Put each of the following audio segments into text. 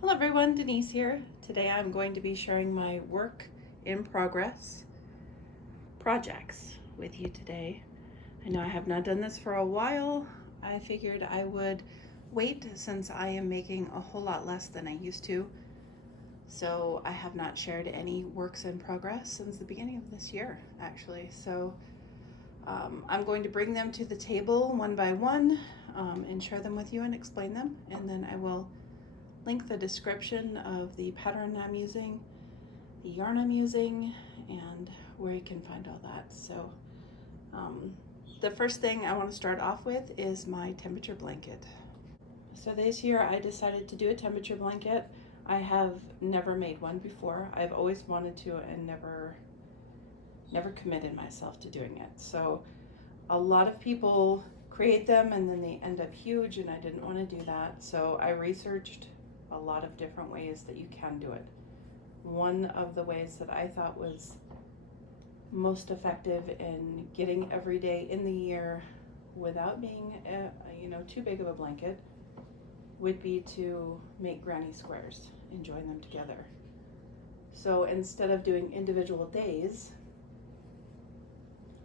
Hello everyone, Denise here. Today I'm going to be sharing my work in progress projects with you today. I know I have not done this for a while. I figured I would wait since I am making a whole lot less than I used to. So I have not shared any works in progress since the beginning of this year, actually. So I'm going to bring them to the table one by one and share them with you and explain them, and then I will link the description of the pattern I'm using, the yarn I'm using, and where you can find all that. So the first thing I want to start off with is my temperature blanket. So this year I decided to do a temperature blanket. I have never made one before. I've always wanted to and never committed myself to doing it. So a lot of people create them and then they end up huge, and I didn't want to do that. So I researched a lot of different ways that you can do it. One of the ways that I thought was most effective in getting every day in the year without being too big of a blanket would be to make granny squares and join them together. So instead of doing individual days,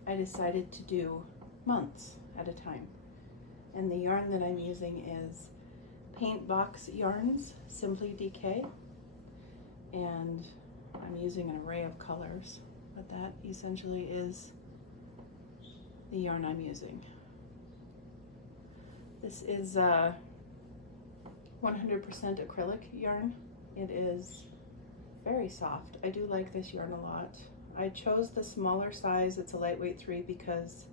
I decided to do months at a time. And the yarn that I'm using is Paintbox yarns, Simply DK, and I'm using an array of colors, but that essentially is the yarn I'm using. This is 100% acrylic yarn. It is very soft. I do like this yarn a lot. I chose the smaller size. It's a lightweight 3 because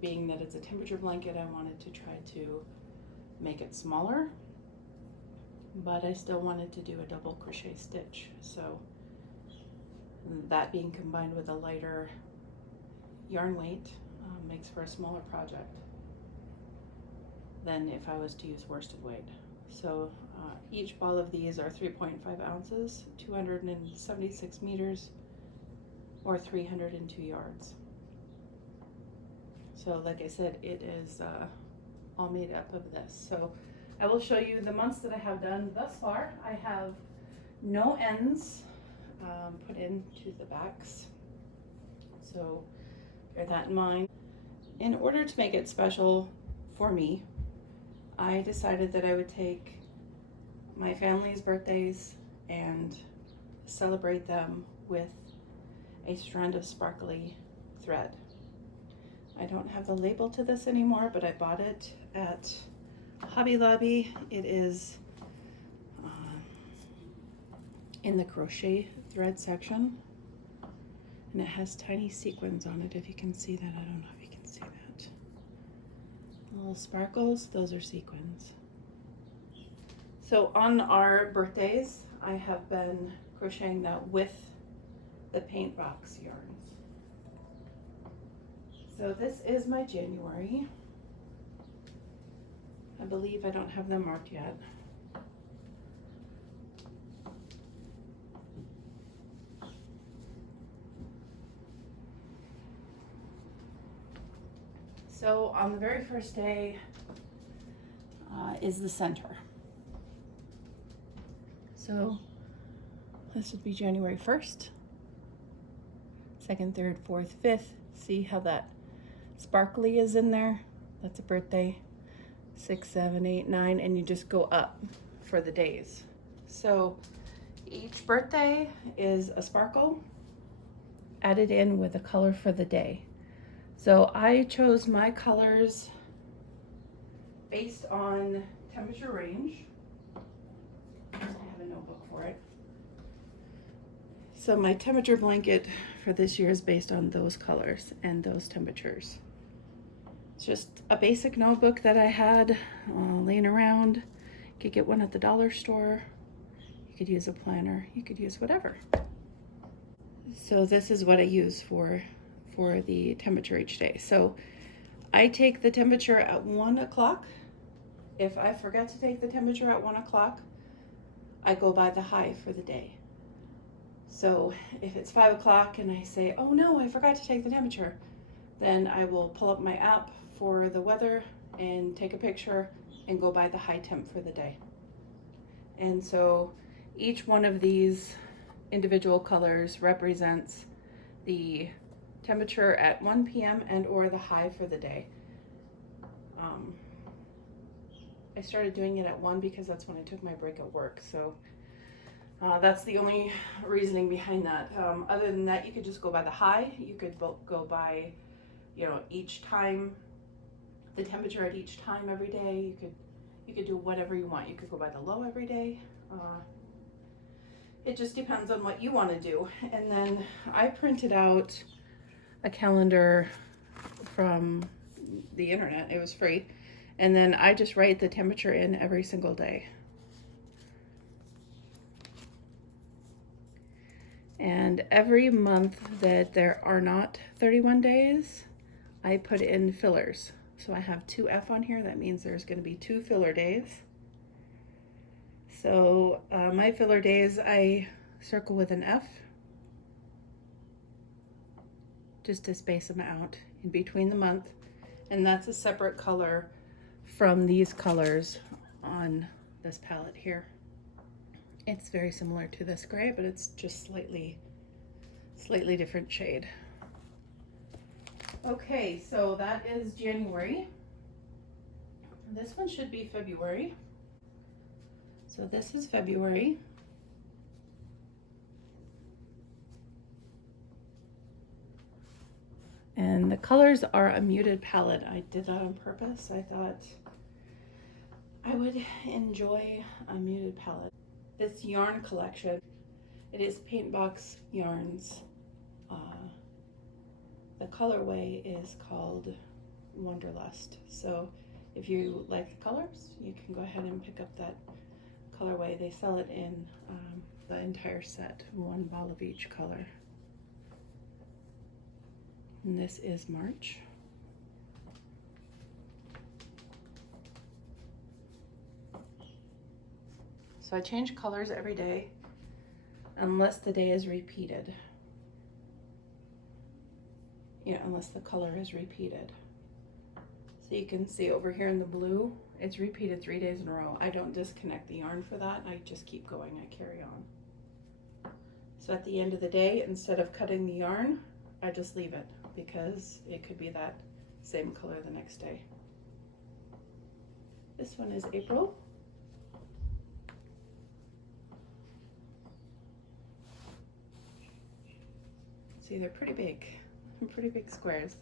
being that it's a temperature blanket, I wanted to try to make it smaller, but I still wanted to do a double crochet stitch. So that being combined with a lighter yarn weight makes for a smaller project than if I was to use worsted weight. So each ball of these are 3.5 ounces, 276 meters, or 302 yards. So like I said, it is all made up of this. So I will show you the months that I have done thus far. I have no ends put into the backs, so bear that in mind. In order to make it special for me, I decided that I would take my family's birthdays and celebrate them with a strand of sparkly thread. I don't have the label to this anymore, but I bought it at Hobby Lobby. It is in the crochet thread section, and it has tiny sequins on it, if you can see that. I don't know if you can see that. Little sparkles, those are sequins. So on our birthdays, I have been crocheting that with the Paintbox yarns. So this is my January. I believe I don't have them marked yet. So on the very first day is the center. So this would be January 1st, 2nd, 3rd, 4th, 5th. See how that sparkly is in there? That's a birthday. 6, 7, 8, 9, and you just go up for the days. So each birthday is a sparkle added in with a color for the day. So I chose my colors based on temperature range. I have a notebook for it. So my temperature blanket for this year is based on those colors and those temperatures. It's just a basic notebook that I had laying around. You could get one at the dollar store. You could use a planner. You could use whatever. So this is what I use for the temperature each day. So I take the temperature at 1 o'clock. If I forget to take the temperature at 1 o'clock, I go by the high for the day. So if it's 5 o'clock and I say, oh no, I forgot to take the temperature, then I will pull up my app for the weather and take a picture and go by the high temp for the day. And so each one of these individual colors represents the temperature at 1 p.m. and or the high for the day. I started doing it at 1 because that's when I took my break at work. So that's the only reasoning behind that. Other than that, you could just go by the high. You could go by, you know, each time, the temperature at each time every day. You could do whatever you want. You could go by the low every day. It just depends on what you want to do. And then I printed out a calendar from the internet. It was free. And then I just write the temperature in every single day. And every month that there are not 31 days, I put in fillers. So I have 2F on here. That means there's going to be 2 filler days. So my filler days, I circle with an F just to space them out in between the month. And that's a separate color from these colors on this palette here. It's very similar to this gray, but it's just slightly different shade. Okay, so that is January. This one should be February. So this is February. And the colors are a muted palette. I did that on purpose. I thought I would enjoy a muted palette. This yarn collection, it is Paintbox yarns. The colorway is called Wanderlust. So if you like colors, you can go ahead and pick up that colorway. They sell it in the entire set, 1 ball of each color. And this is March. So I change colors every day unless the day is repeated. Yeah, unless the color is repeated. So you can see over here in the blue, it's repeated 3 days in a row. I don't disconnect the yarn for that. I just keep going, I carry on. So at the end of the day, instead of cutting the yarn, I just leave it because it could be that same color the next day. This one is April. See, they're pretty big squares.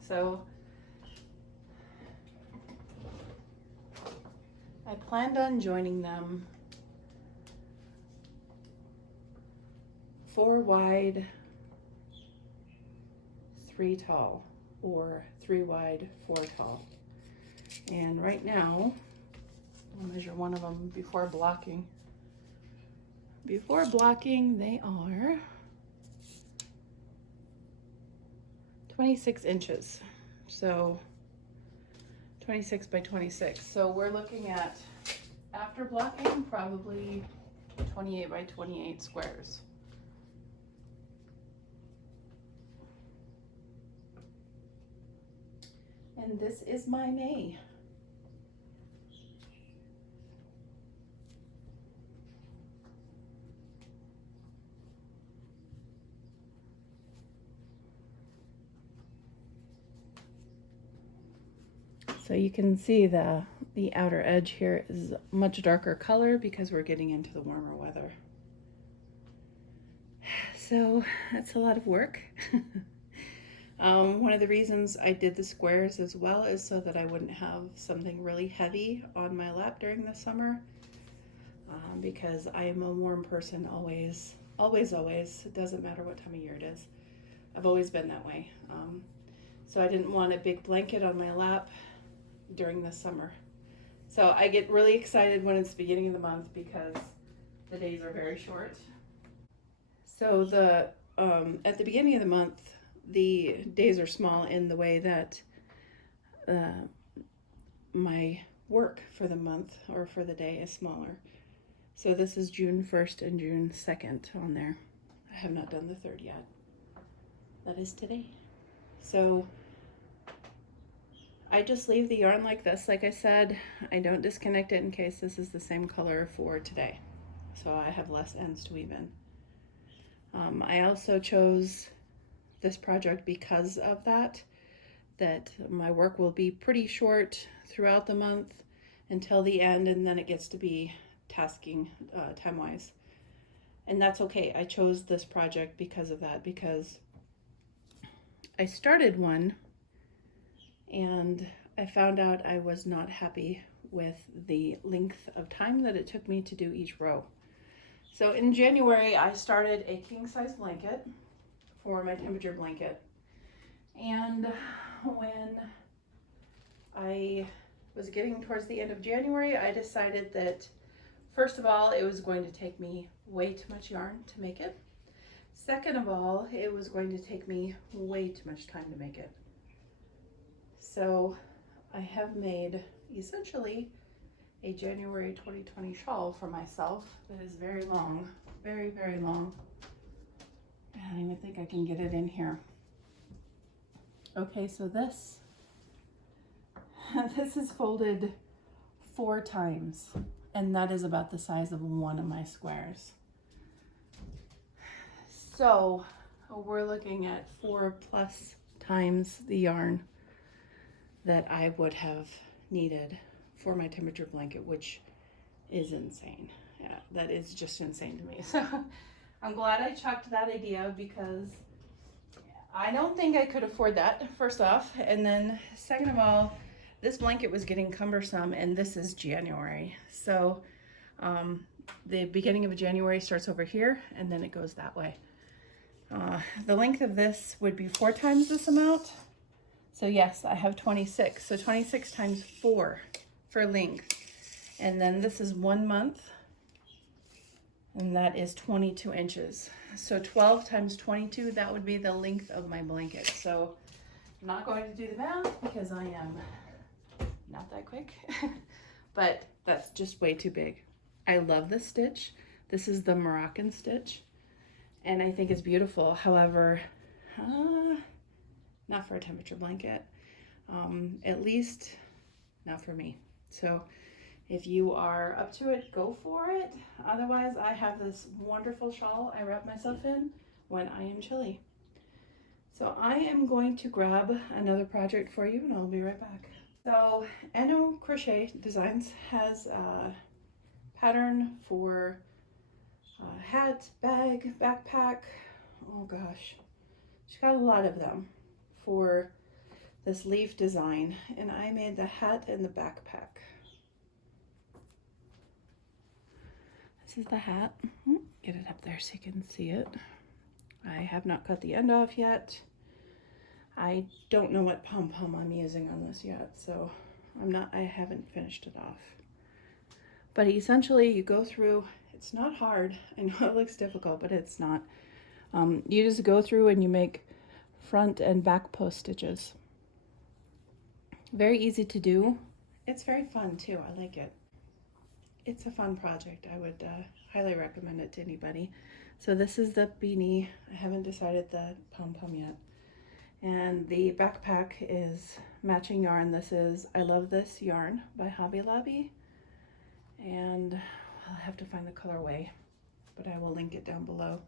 So I planned on joining them 4 wide, 3 tall, or 3 wide, 4 tall. And right now, I'll measure one of them before blocking. Before blocking, they are 26 inches. So 26 by 26. So we're looking at, after blocking, probably 28 by 28 squares. And this is my May. So you can see the outer edge here is much darker color because we're getting into the warmer weather. So that's a lot of work. One of the reasons I did the squares as well is so that I wouldn't have something really heavy on my lap during the summer, because I am a warm person always. It doesn't matter what time of year it is. I've always been that way. So I didn't want a big blanket on my lap during the summer. So I get really excited when it's the beginning of the month because the days are very short. So at the beginning of the month, the days are small in the way that my work for the month or for the day is smaller. So this is June 1st and June 2nd on there. I have not done the 3rd yet. That is today. So I just leave the yarn like this. Like I said, I don't disconnect it in case this is the same color for today. So I have less ends to weave in. I also chose this project because of that my work will be pretty short throughout the month until the end, and then it gets to be tasking time-wise. And that's okay. I chose this project because of that, because I started one and I found out I was not happy with the length of time that it took me to do each row. So in January, I started a king-size blanket for my temperature blanket. And when I was getting towards the end of January, I decided that, first of all, it was going to take me way too much yarn to make it. Second of all, it was going to take me way too much time to make it. So I have made essentially a January 2020 shawl for myself that is very long, very, very long. I don't even think I can get it in here. Okay, so this is folded 4 times, and that is about the size of one of my squares. So we're looking at 4+ times the yarn that I would have needed for my temperature blanket, which is insane. Yeah, that is just insane to me. So I'm glad I chucked that idea, because I don't think I could afford that, first off. And then second of all, this blanket was getting cumbersome, and this is January. So the beginning of January starts over here, and then it goes that way. The length of this would be 4 times this amount. So yes, I have 26. So 26 times 4 for length. And then this is 1 month, and that is 22 inches. So 12 times 22, that would be the length of my blanket. So I'm not going to do the math because I am not that quick, but that's just way too big. I love this stitch. This is the Moroccan stitch, and I think it's beautiful. However, not for a temperature blanket, at least not for me. So if you are up to it, go for it. Otherwise, I have this wonderful shawl I wrap myself in when I am chilly. So I am going to grab another project for you, and I'll be right back. So Annoo Crochet Designs has a pattern for hat, bag, backpack. Oh gosh, she's got a lot of them for this leaf design, and I made the hat and the backpack. This is the hat. Get it up there so you can see it. I have not cut the end off yet. I don't know what pom-pom I'm using on this yet, so I haven't finished it off. But essentially you go through, it's not hard. I know it looks difficult, but it's not. You just go through and you make front and back post stitches. Very easy to do. It's very fun too, I like it. It's a fun project. I would highly recommend it to anybody. So this is the beanie. I haven't decided the pom-pom yet. And the backpack is matching yarn. This is I Love This yarn by Hobby Lobby. And I'll have to find the colorway, but I will link it down below.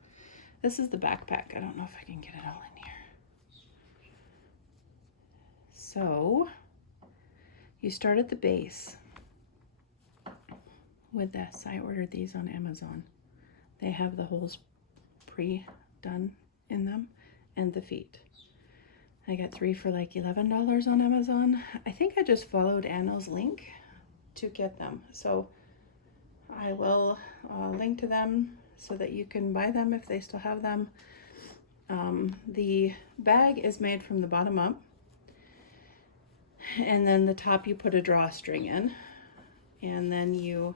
This is the backpack. I don't know if I can get it all in here. So you start at the base with this. I ordered these on Amazon. They have the holes pre-done in them and the feet. I got 3 for like $11 on Amazon. I think I just followed Annoo's link to get them. So I will link to them so that you can buy them if they still have them. The bag is made from the bottom up, and then the top you put a drawstring in, and then you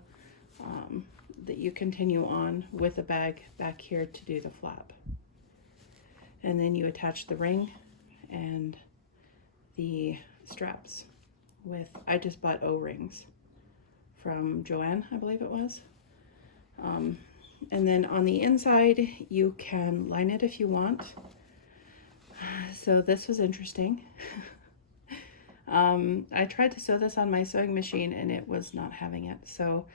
continue on with the bag back here to do the flap, and then you attach the ring and the straps with, I just bought O-rings from Joanne, I believe it was. And then on the inside you can line it if you want. So this was interesting. I tried to sew this on my sewing machine and it was not having it. So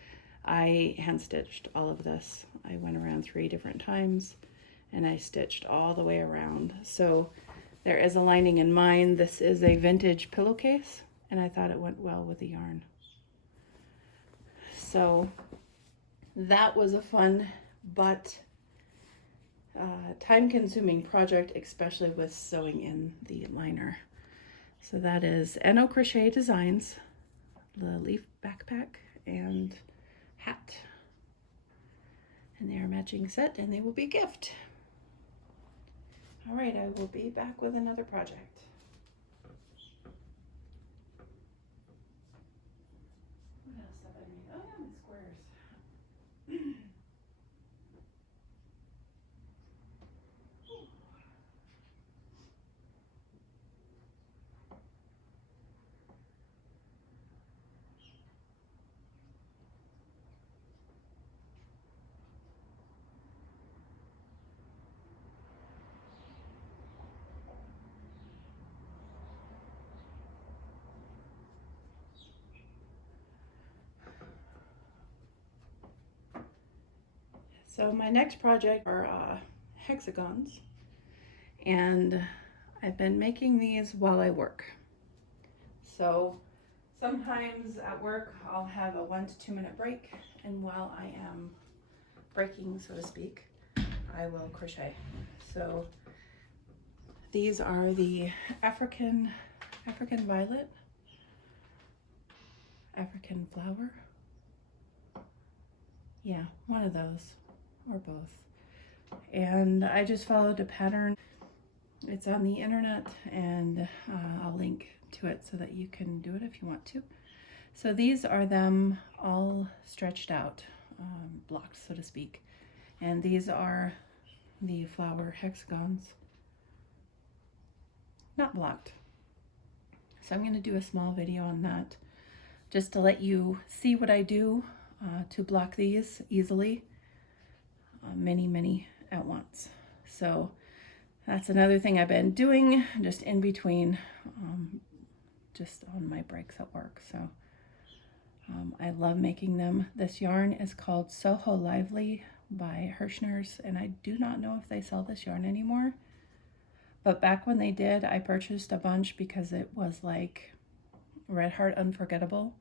I hand stitched all of this. I went around 3 different times and I stitched all the way around. So there is a lining in mine. This is a vintage pillowcase and I thought it went well with the yarn. So that was a fun but time-consuming project, especially with sewing in the liner. So that is Annoo Crochet Designs, the leaf backpack and hat. And they are matching set and they will be a gift. All right, I will be back with another project. What else have I made? Oh yeah, the squares. So my next project are hexagons, and I've been making these while I work. So sometimes at work I'll have a 1 to 2 minute break, and while I am breaking, so to speak, I will crochet. So these are the African violet, African flower. Yeah, one of those, or both. And I just followed a pattern. It's on the internet, and I'll link to it so that you can do it if you want to. So these are them all stretched out, blocked, so to speak. And these are the flower hexagons, not blocked. So I'm going to do a small video on that just to let you see what I do to block these easily, many at once. So that's another thing I've been doing just in between, just on my breaks at work. So I love making them. This yarn is called Soho Lively by Herrschners, and I do not know if they sell this yarn anymore. But back when they did, I purchased a bunch because it was like Red Heart Unforgettable,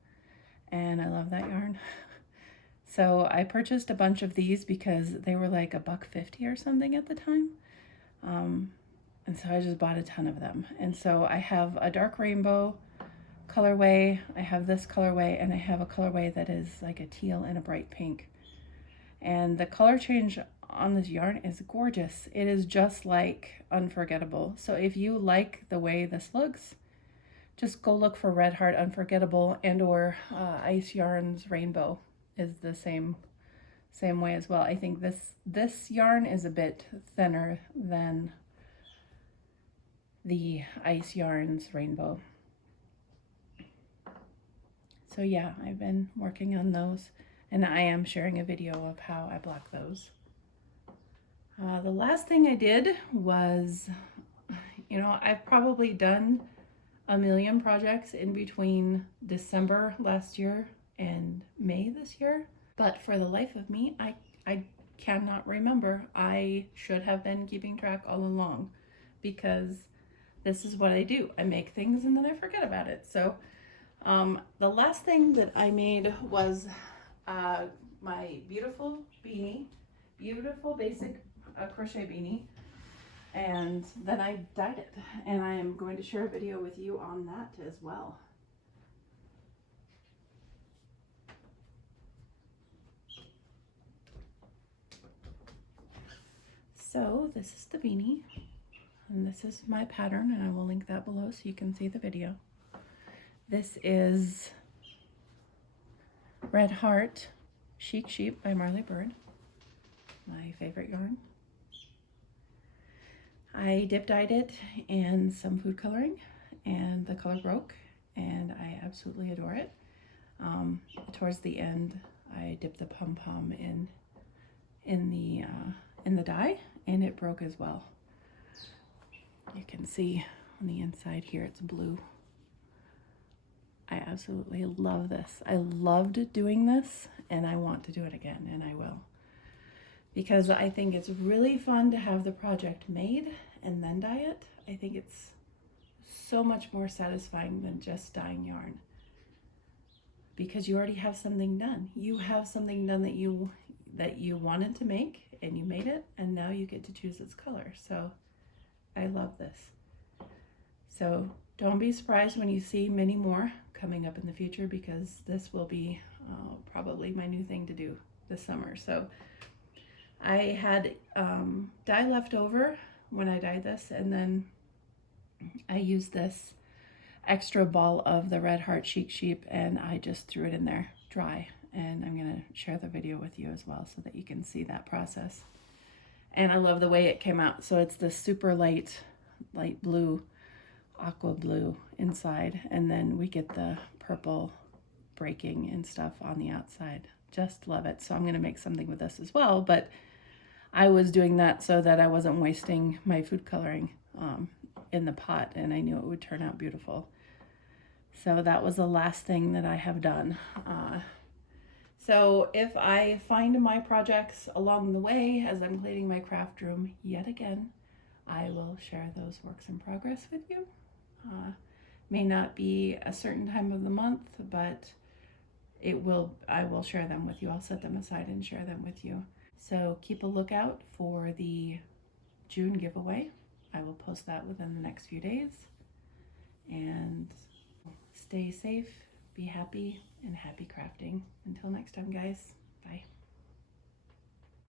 and I love that yarn. So I purchased a bunch of these because they were like $1.50 or something at the time. And so I just bought a ton of them. And so I have a dark rainbow colorway, I have this colorway, and I have a colorway that is like a teal and a bright pink. And the color change on this yarn is gorgeous. It is just like Unforgettable. So if you like the way this looks, just go look for Red Heart Unforgettable, and or Ice Yarns Rainbow is the same way as well. I think this yarn is a bit thinner than the Ice Yarns Rainbow. So yeah, I've been working on those, and I am sharing a video of how I block those. The last thing I did was, I've probably done a million projects in between December last year and May this year, but for the life of me, I cannot remember. I should have been keeping track all along, because this is what I do. I make things and then I forget about it. So the last thing that I made was my beautiful beanie, beautiful basic crochet beanie, and then I dyed it, and I am going to share a video with you on that as well. So this is the beanie, and this is my pattern, and I will link that below so you can see the video. This is Red Heart Chic Sheep by Marley Bird, my favorite yarn. I dip dyed it in some food coloring, and the color broke, and I absolutely adore it. Towards the end, I dipped the pom-pom in the dye, and it broke as well. You can see on the inside here it's blue. I absolutely love this. I loved doing this, and I want to do it again, and I will. Because I think it's really fun to have the project made and then dye it. I think it's so much more satisfying than just dyeing yarn. Because you already have something done. You have something done that you wanted to make, and you made it, and now you get to choose its color. So I love this. So don't be surprised when you see many more coming up in the future, because this will be probably my new thing to do this summer. So I had dye left over when I dyed this, and then I used this extra ball of the Red Heart Chic Sheep, and I just threw it in there dry, and I'm gonna share the video with you as well so that you can see that process. And I love the way it came out. So it's this super light blue, aqua blue inside, and then we get the purple breaking and stuff on the outside. Just love it. So I'm gonna make something with this as well, but I was doing that so that I wasn't wasting my food coloring in the pot, and I knew it would turn out beautiful. So that was the last thing that I have done. So if I find my projects along the way as I'm cleaning my craft room yet again, I will share those works in progress with you. May not be a certain time of the month, but I will share them with you. I'll set them aside and share them with you. So keep a lookout for the June giveaway. I will post that within the next few days. And stay safe, be happy, and happy crafting. Until next time, guys. Bye.